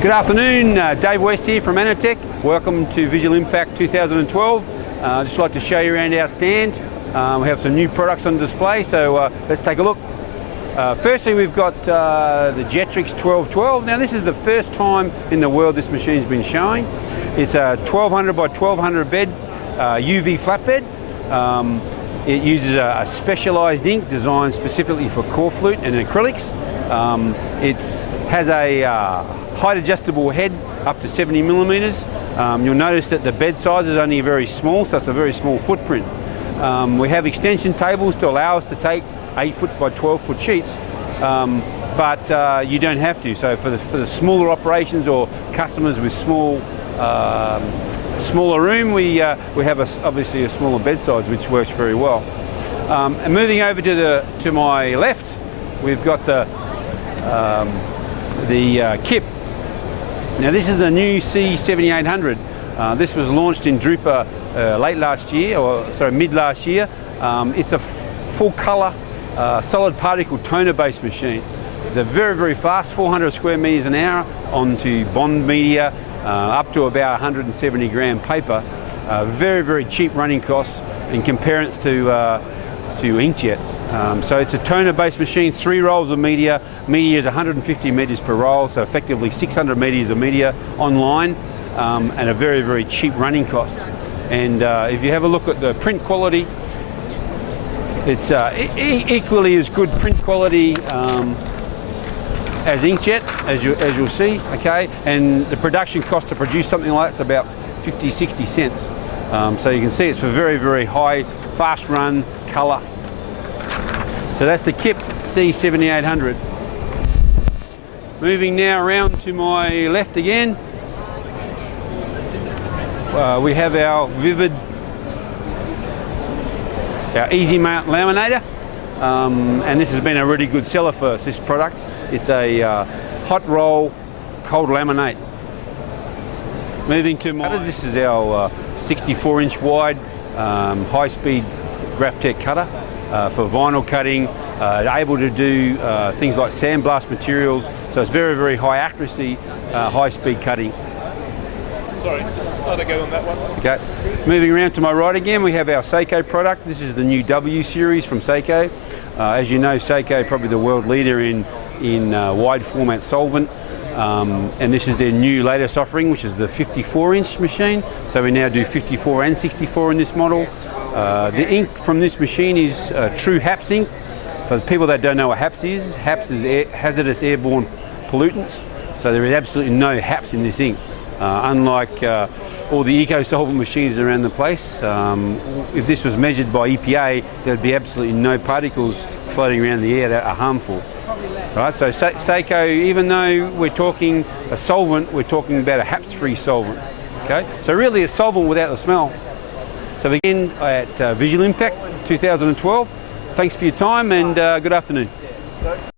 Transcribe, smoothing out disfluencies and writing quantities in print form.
Good afternoon, Dave West here from Anitech. Welcome to Visual Impact 2012. I'd just like to show you around our stand. We have some new products on display, so let's take a look. Firstly, we've got the Jetrix 1212. Now this is the first time in the world this machine's been showing. It's a 1200 by 1200 bed UV flatbed. It uses a specialised ink designed specifically for core flute and acrylics. It has a height adjustable head up to 70 millimetres. You'll notice that the bed size is only very small, so it's a very small footprint. We have extension tables to allow us to take 8 foot by 12 foot sheets, but you don't have to. So for the smaller operations or customers with smaller room, we have obviously a smaller bed size, which works very well. And moving over to my left, we've got the kip. Now this is the new C7800. This was launched in Drupa mid last year. It's a full colour solid particle toner based machine. It's a very fast, 400 square metres an hour onto bond media, up to about 170 gram paper. Very cheap running costs in comparison to inkjet. So it's a toner based machine, 3 rolls of media. Media is 150 metres per roll, so effectively 600 metres of media online, and a very cheap running cost. And if you have a look at the print quality, it's equally as good print quality as inkjet, as you'll see, okay? And the production cost to produce something like that's about 50-60 cents. So you can see it's for very high, fast run, colour. So that's the KIP C7800. Moving now around to my left again, we have our VIIE, our Easy Mount laminator, and this has been a really good seller for us, this product. It's a hot roll, cold laminate. Moving to my cutters, this is our 64-inch wide high-speed Graphtec cutter. For vinyl cutting, able to do things like sandblast materials, so it's very high accuracy, high speed cutting. Sorry, just let it go on that one. Okay, moving around to my right again, we have our Seiko product. This is the new W series from Seiko. As you know, Seiko probably the world leader in wide format solvent, and this is their new latest offering, which is the 54-inch machine. So we now do 54 and 64 in this model. The ink from this machine is true HAPS ink. For the people that don't know what HAPS is hazardous airborne pollutants. So there is absolutely no HAPS in this ink. Unlike all the eco-solvent machines around the place, if this was measured by EPA, there'd be absolutely no particles floating around the air that are harmful. Right, so Seiko, even though we're talking a solvent, we're talking about a HAPS-free solvent. Okay, so really a solvent without the smell. So again at Visual Impact 2012, thanks for your time and good afternoon.